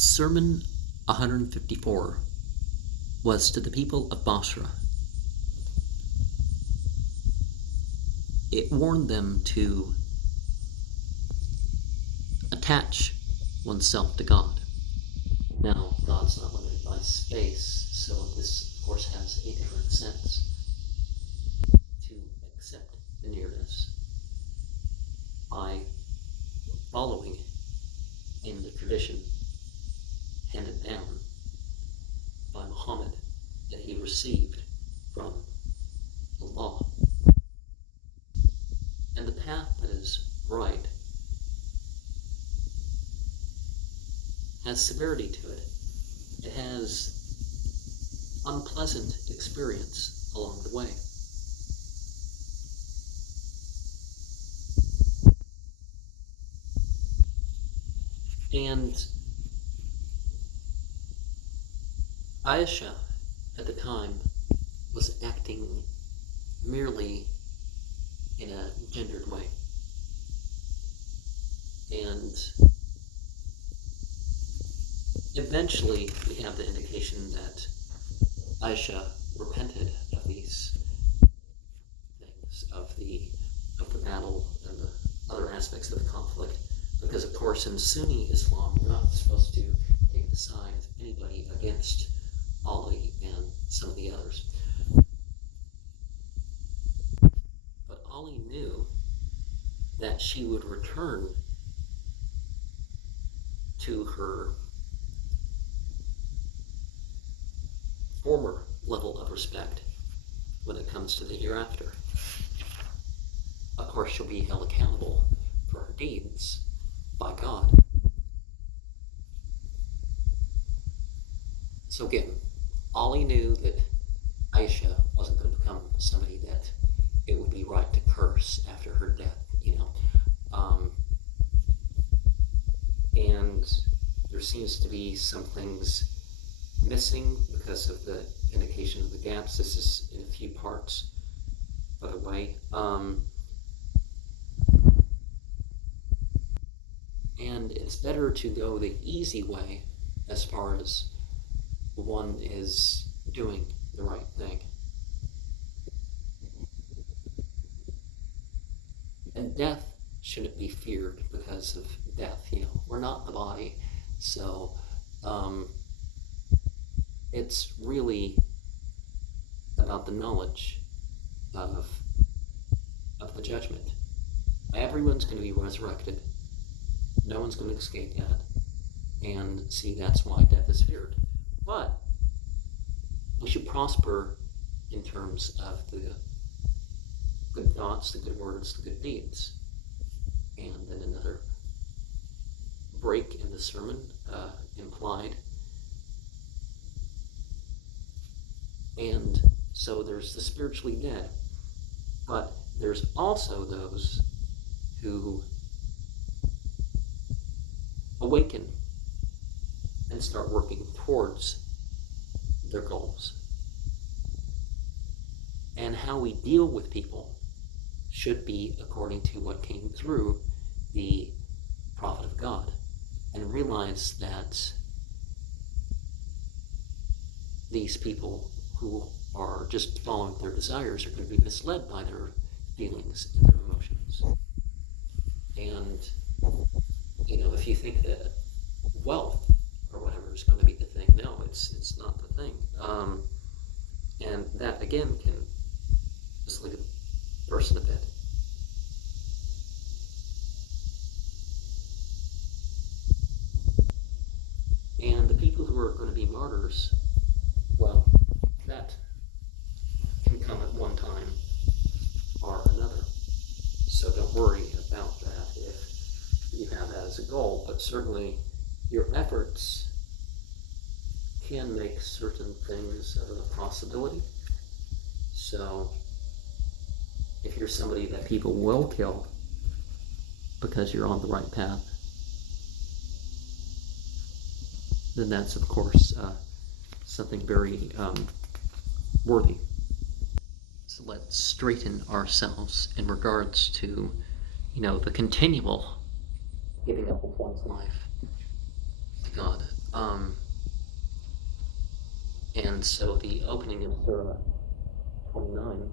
Sermon 154 was to the people of Basra. It warned them to attach oneself to God. Now, God's not limited by space, so this, of course, has a different sense. To accept the nearness by following in the tradition handed down by Muhammad that he received from Allah. And the path that is right has severity to it. It has unpleasant experience along the way. And Aisha, at the time, was acting merely in a gendered way. And eventually, we have the indication that Aisha repented of these things, of the battle and the other aspects of the conflict, because of course in Sunni Islam you're not supposed to take the side of anybody against Ali and some of the others. But Ali knew that she would return to her former level of respect when it comes to the hereafter. Of course, she'll be held accountable for her deeds by God. So again, Ali knew that Aisha wasn't going to become somebody that it would be right to curse after her death, and there seems to be some things missing because of the indication of the gaps. This is in a few parts, by the way. And it's better to go the easy way as far as one is doing the right thing. And death shouldn't be feared because of death. We're not the body, so it's really about the knowledge of the judgment. Everyone's going to be resurrected. No one's going to escape that. And see, that's why death is feared. But we should prosper in terms of the good thoughts, the good words, the good deeds. And then another break in the sermon implied. And so there's the spiritually dead, but there's also those who awaken and start working towards their goals. And how we deal with people should be according to what came through the prophet of God, and realize that these people who are just following their desires are going to be misled by their feelings and their emotions. And if you think that wealth or whatever is going to be the thing, no, it's not the thing. And that again can mislead a person a bit. And the people who are going to be martyrs, well, that can come at one time or another. So don't worry about that if you have that as a goal, but certainly your efforts can make certain things a possibility. So if you're somebody that people will kill because you're on the right path, then that's of course something very worthy. So let's straighten ourselves in regards to the continual giving up of one's life to God. And so the opening of Surah 29,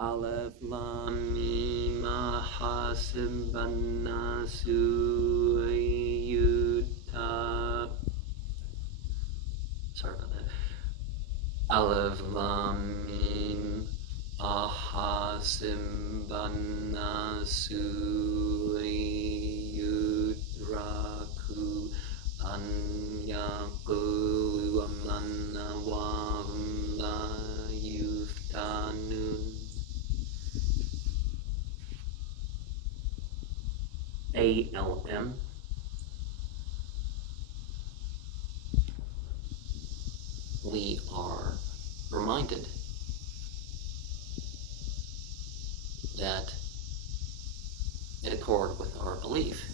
Aleph Lam Mim Hasiban Nasu Yuta. Sorry about that. Aleph Lam Mim Hasiban Nasu Yutraku An Yaqulu Amanna wa hum la yuftanun. ALM. We are reminded that in accord with our belief,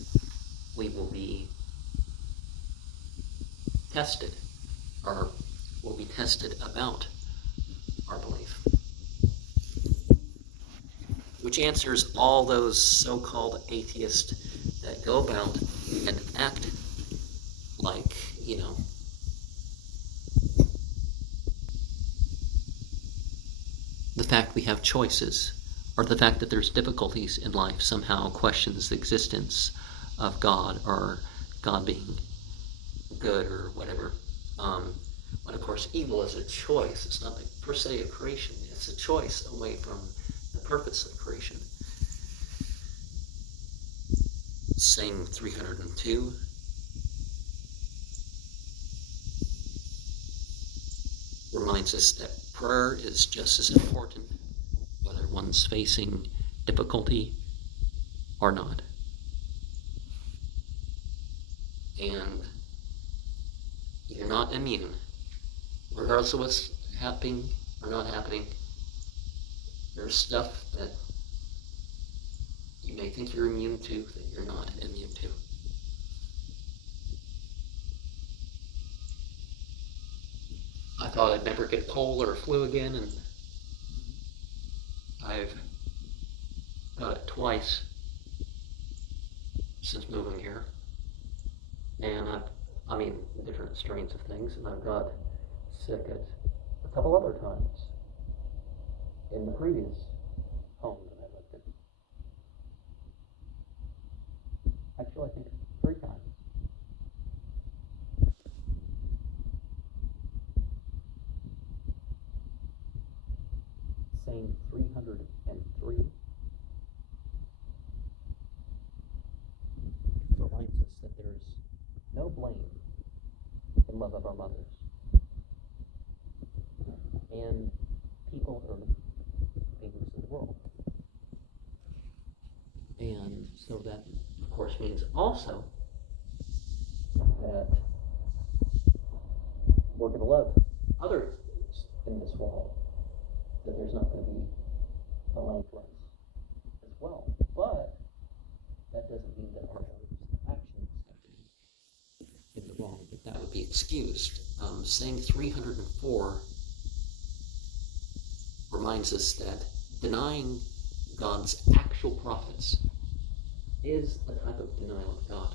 we will be tested, or will be tested about our belief, which answers all those so-called atheists that go about and act like, the fact we have choices, or the fact that there's difficulties in life somehow questions the existence of God, or God being good, or whatever. But of course, evil is a choice. It's not per se a creation. It's a choice away from the purpose of creation. Psalm 302. Reminds us that prayer is just as important, whether one's facing difficulty or not. And you're not immune. Regardless of what's happening or not happening, there's stuff that you may think you're immune to that you're not immune to. I thought I'd never get a cold or a flu again, and I've got it twice since moving here. And different strains of things, and I've got sick at a couple other times in the previous home that I lived in. Actually, I think 3 times. Psalm 303 reminds us that there's no blame in love of our mothers. And people are leaders of the world. And so that, of course, means also that we're going to love others in this world, that there's not going to be a lane for us as well. But that doesn't mean that our actions have been in the wrong, but that would be excused. Psalm 304 reminds us that denying God's actual prophets is a type of denial of God.